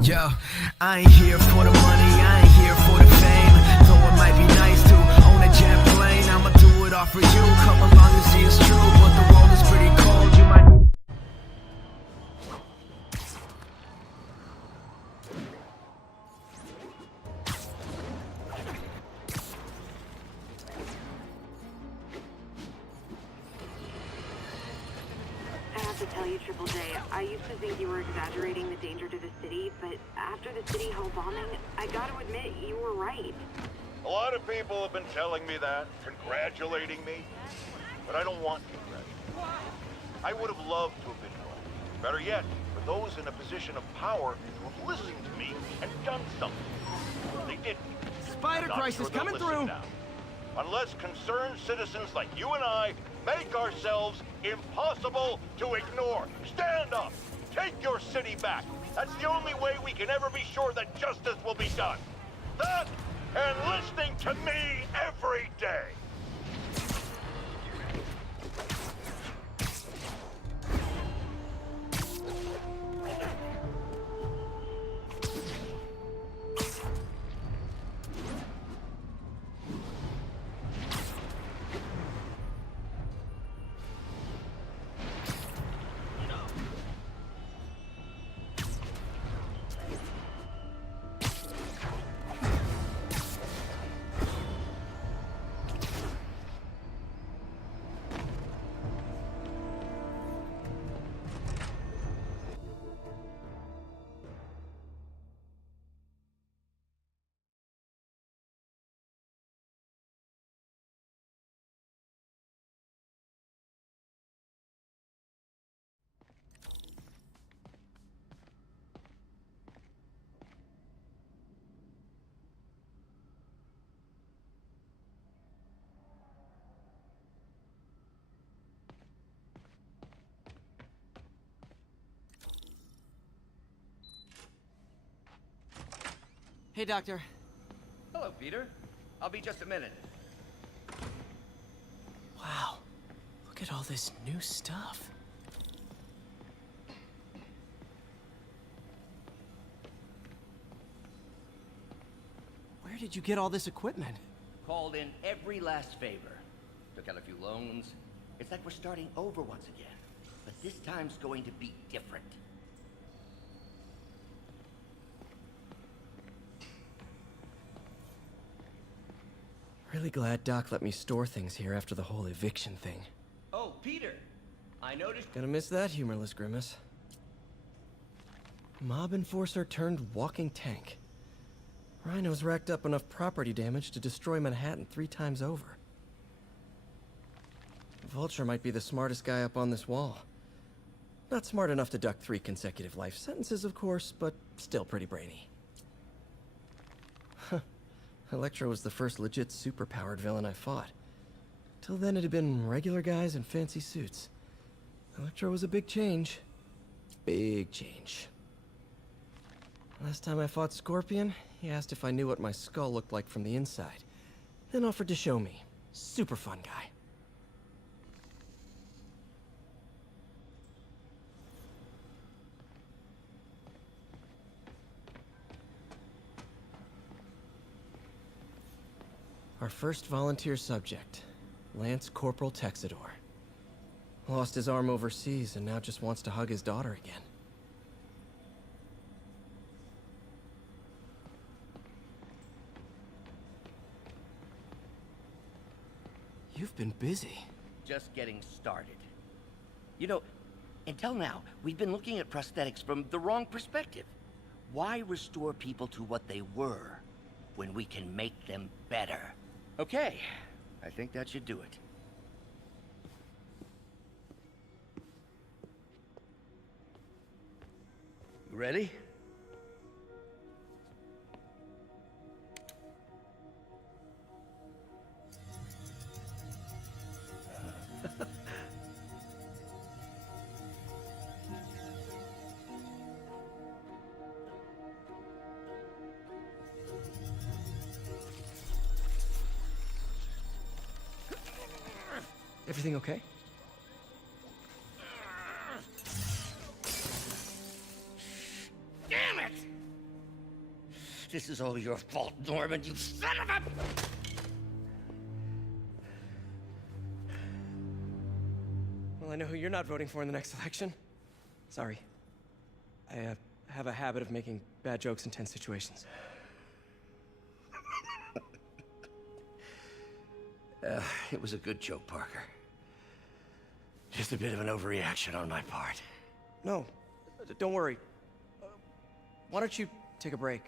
Yo, I ain't here for the money, I ain't here for the fame. Though it might be nice to own a jet plane, I'ma do it all for you. Come along and see it's true, but the world is pretty cold. You might. I have to tell you, Triple J, I used to think you were exaggerating the danger to the city, but after the City Hall bombing, I gotta admit, you were right. A lot of people have been telling me that, congratulating me, but I don't want congratulations. I would have loved to have been wrong. Better yet, for those in a position of power who have listened to me and done something. They didn't. Spider crisis coming through. Now. Unless concerned citizens like you and I make ourselves impossible to ignore. Stand up! Take your city back! That's the only way we can ever be sure that justice will be done. That and listening to me every day. Hey, Doctor. Hello, Peter. I'll be just a minute. Wow. Look at all this new stuff. Where did you get all this equipment? Called in every last favor. Took out a few loans. It's like we're starting over once again. But this time's going to be different. Really glad Doc let me store things here after the whole eviction thing. Oh, Peter! I noticed... Gonna miss that humorless grimace. Mob enforcer turned walking tank. Rhino's racked up enough property damage to destroy Manhattan 3 times over. Vulture might be the smartest guy up on this wall. Not smart enough to duck 3 consecutive life sentences, of course, but still pretty brainy. Electro was the first legit superpowered villain I fought. Till then it had been regular guys in fancy suits. Electro was a big change. Big change. Last time I fought Scorpion, he asked if I knew what my skull looked like from the inside. Then offered to show me. Super fun guy. Our first volunteer subject, Lance Corporal Texador. Lost his arm overseas and now just wants to hug his daughter again. You've been busy. Just getting started. You know, until now, we've been looking at prosthetics from the wrong perspective. Why restore people to what they were when we can make them better? Okay, I think that should do it. Ready? Everything okay? Damn it! This is all your fault, Norman, you son of a... Well, I know who you're not voting for in the next election. Sorry. I have a habit of making bad jokes in tense situations. It was a good joke, Parker. Just a bit of an overreaction on my part. No, don't worry. Why don't you take a break?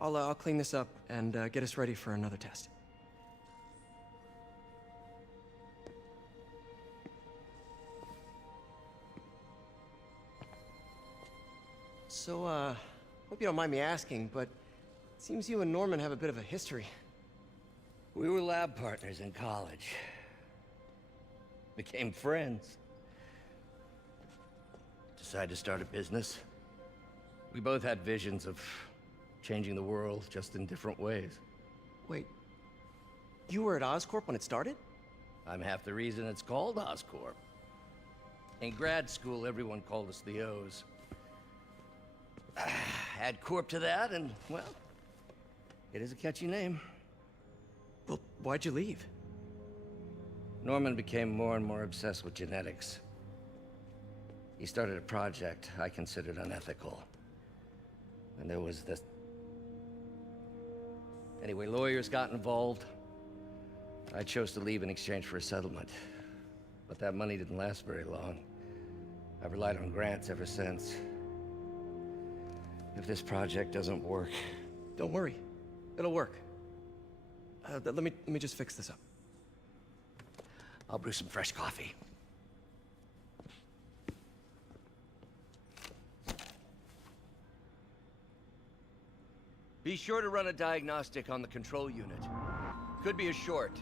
I'll clean this up and get us ready for another test. So, hope you don't mind me asking, but it seems you and Norman have a bit of a history. We were lab partners in college. Became friends. Decided to start a business. We both had visions of changing the world, just in different ways. Wait, you were at Oscorp when it started? I'm half the reason it's called Oscorp. In grad school, everyone called us the O's. Add Corp to that, and, well, it is a catchy name. Well, why'd you leave? Norman became more and more obsessed with genetics. He started a project I considered unethical. And there was this... Anyway, lawyers got involved. I chose to leave in exchange for a settlement. But that money didn't last very long. I've relied on grants ever since. If this project doesn't work... Don't worry. It'll work. Let me just fix this up. I'll brew some fresh coffee. Be sure to run a diagnostic on the control unit. Could be a short.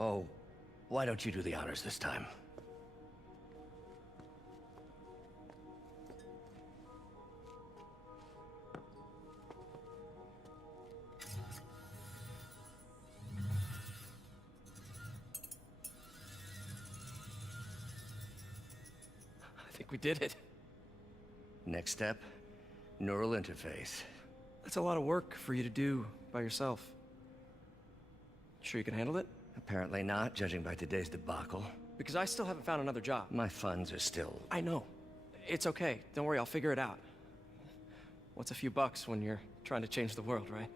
Oh, why don't you do the honors this time? We did it. Next step, neural interface. That's a lot of work for you to do by yourself. Sure you can handle it? Apparently not, judging by today's debacle. Because I still haven't found another job. My funds are still... I know. It's okay. Don't worry, I'll figure it out. What's a few bucks when you're trying to change the world, right?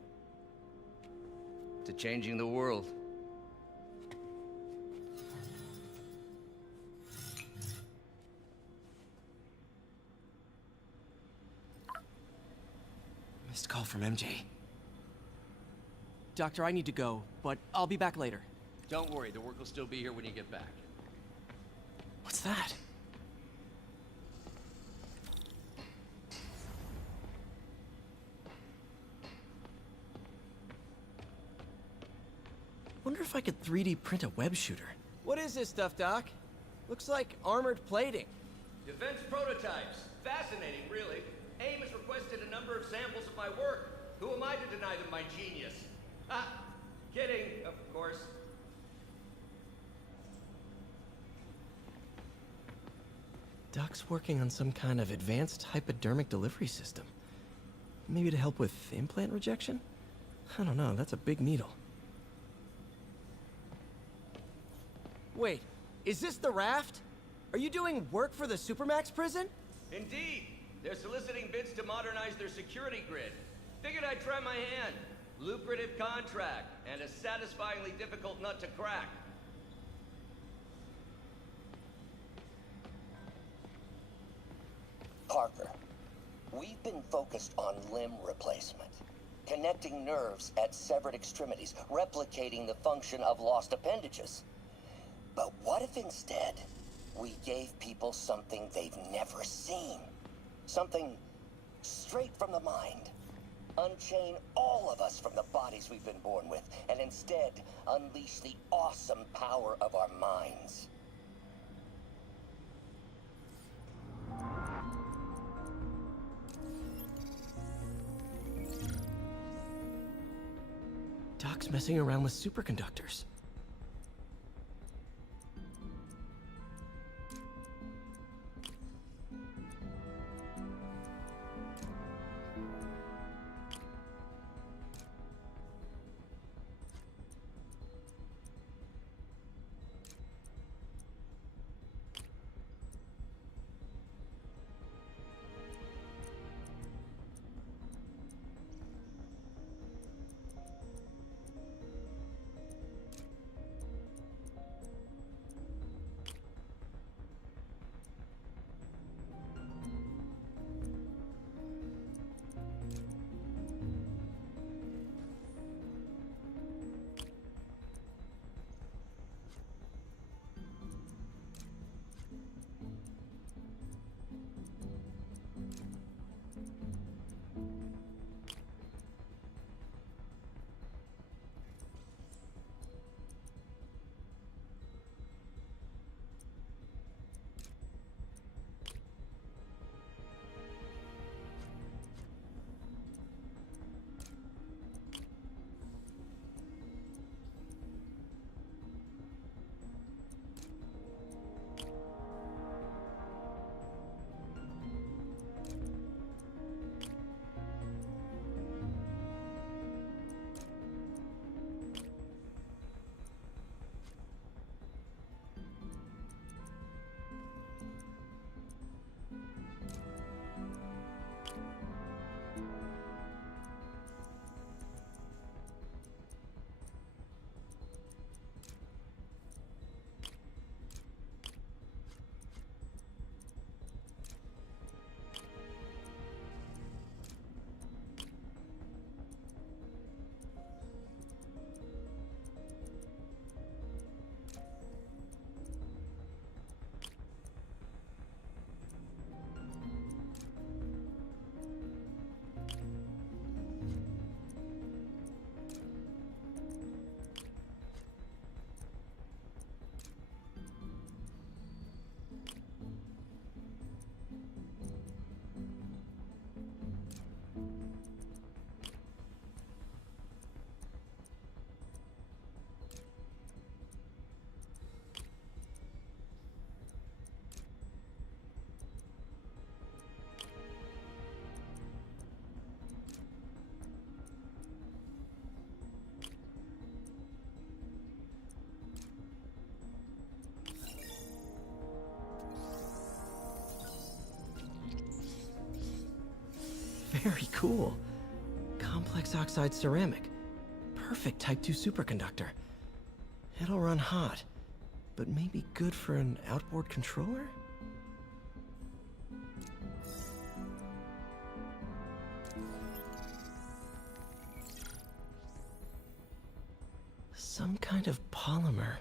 to changing the world. Missed call from MJ. Doctor, I need to go, but I'll be back later. Don't worry, the work will still be here when you get back. What's that? Wonder if I could 3D print a web shooter. What is this stuff, Doc? Looks like armored plating. Defense prototypes. Fascinating, really. AIM has requested a number of samples of my work. Who am I to deny them my genius? Ah, kidding, of course. Doc's working on some kind of advanced hypodermic delivery system. Maybe to help with implant rejection? I don't know, that's a big needle. Wait, is this the raft? Are you doing work for the Supermax prison? Indeed. They're soliciting bids to modernize their security grid. Figured I'd try my hand. Lucrative contract, and a satisfyingly difficult nut to crack. Parker, we've been focused on limb replacement, connecting nerves at severed extremities, replicating the function of lost appendages. But what if instead we gave people something they've never seen? Something straight from the mind. Unchain all of us from the bodies we've been born with, and instead unleash the awesome power of our minds. Doc's messing around with superconductors. Very cool. Complex oxide ceramic. Perfect Type 2 superconductor. It'll run hot, but maybe good for an outboard controller? Some kind of polymer.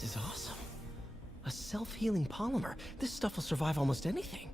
This is awesome. A self-healing polymer. This stuff will survive almost anything.